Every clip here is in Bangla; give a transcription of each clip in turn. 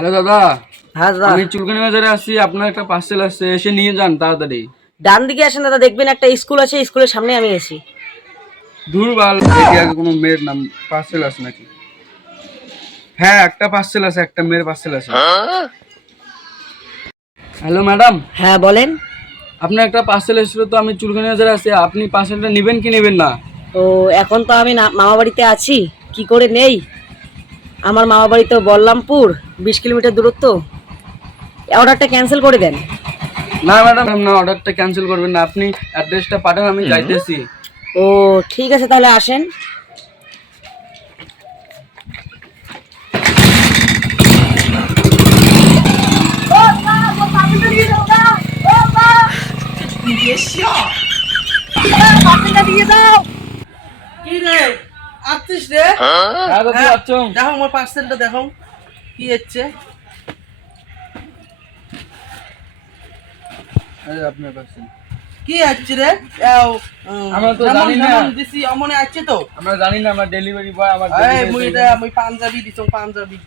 হ্যালো দাদা। হ্যাঁ দাদা, আমি চুলকানি বাজারে আছি, আপনার একটা পার্সেল আসছে, এসে নিয়ে যান তাড়াতাড়ি। ডান দিকে আসেন দাদা, দেখবেন একটা স্কুল আছে, স্কুলের সামনে আমি আছি। ধুরবাল, দেখি আগে কোনো মেয়ের নাম পার্সেল আছে নাকি। হ্যাঁ, একটা পার্সেল আছে, একটা মেয়ের পার্সেল আছে। হ্যালো ম্যাডাম, হ্যাঁ বলেন। আপনার একটা পার্সেল এসেছিল, তো আমি চুলকানি বাজারে আছি, আপনি পার্সেলটা নেবেন কি নেবেন না? তো এখন তো আমি মামা বাড়িতে আছি, কি করে নেই? আমার মামা বাড়ি তো বল্লামপুর, 20 কিলোমিটার দূরত্ব। অর্ডারটা ক্যান্সেল করে দেন। না ম্যাডাম, না, অর্ডারটা ক্যান্সেল করবেন না, আপনি অ্যাড্রেসটা পাঠান, আমি যাইতেছি। ও ঠিক আছে, তাহলে আসেন। কি রে আসছিস রে? হ্যাঁ দাদা, হ্যাঁ, আচ্ছা। দেখো আমার পার্সেলটা দেখো কি হচ্ছে। আরে আপনার পার্সেল কি হচ্ছে রে? আমরা তো জানি না। দিছি অমনে আছে তো। আমরা জানি না, আমার ডেলিভারি বয় আমার এই মুই এটা মুই পাঞ্জাবি দিছো, পাঞ্জাবি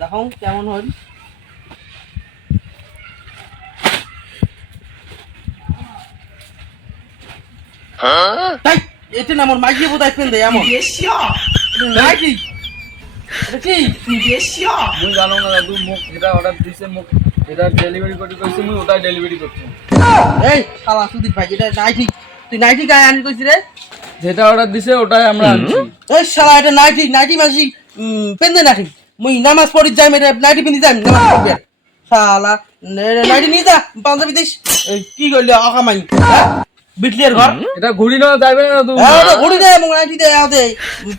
দেখো কেমন হল। তাই এটা না মোর মাইকে বোধহয় পেন দেয় এমন নাইটি। এটা কি মুই জানো না দাদু, মুখ যেটা অর্ডার দিছে, মুখ যেটা ডেলিভারি করতে কইছে, মুই ওটাই ডেলিভারি করছি। এই শালা সুদীপ ভাই, এটা নাইটি, তুই নাইটি গায়ে আনি কইছিস রে? যেটা অর্ডার দিছে ওটাই আমরা আনছি। এই শালা এটা নাইটি, নাইটি মাসি পেন দে নাকি? মুই নামাজ পড়ি যাই, মেরে নাইটি পিনি যাই নামাজ পড়বি আর। শালা নাইটি নিয়ে যা, পাঞ্জাবি দিস। এই কি করলি অকামাই, হ্যাঁ? বিটলির ঘর এটা ঘুরি নেওয়া যাবে না দাদু। ঘুরি দে এবং নাইটি দে, দে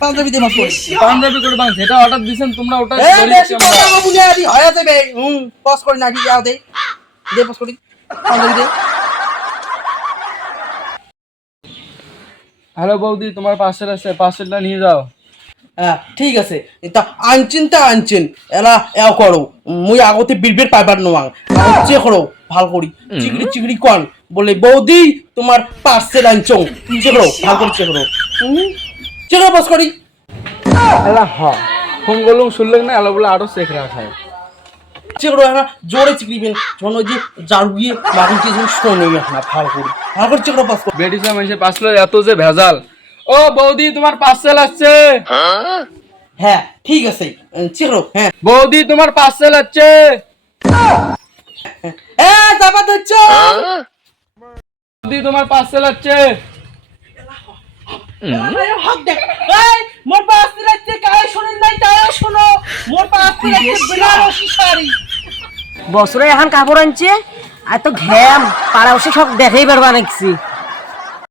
পাঞ্জাবি দে মাস পড়ি। পাঞ্জাবি করে বাং, যেটা অর্ডার দিছেন তোমরা ওটাই এই করে বেশি দিচ্ছি আমরা। কথা বলি আদি হয় যাবে। পজ করি নাইটি দে, দে পজ করি পাঞ্জাবি দে। হ্যালো বৌদি, তোমার পার্সেল আছে, পার্সেলটা নিয়ে যাও। হ্যাঁ ঠিক আছে, এটা আনছেন তা আনছেন, এলা এও করো। মুই আগতে বিড়বিড় পাইবার নোয়াং, চেক করো ভাল করি, চিকড়ি চিকড়ি কন বলে বৌদি তোমার পার্সেল আনছো, চেক করো ভাল করে, চেক করো, চেক করো পাস করি। এলা হ ফোন করলাম, শুনলেন না? এলা বলে আরো চেক রাখায়। চেক করো হ্যাঁ, জোরে চিকড়িবেন, যখন ওই যে জারু গিয়ে মাগুন কিছু শোনে না, ভাল করি ভাল করে চেক করো পাস করি। বেডিসা মানুষের পার্সেল এত যে ভেজাল। ও বৌদি, তোমার পার্সেল আসছে। হ্যাঁ ঠিক আছে, চেক করো। হ্যাঁ বৌদি, তোমার পার্সেল আসছে। হ্যাঁ যাবা দিচ্ছ। বৌদি, তোমার পার্সেল আসছে। হক দেখ, এই মোর পার্সেল আছে, কায় শুনেন নাই তাই শোনো, মোর পার্সেল আছে বেনারসি শাড়ি। বছরে এখন কাপড় আনছে, আর তো ঘ্যাম পাড়া বসে সব দেখাই পারবা নাকছি।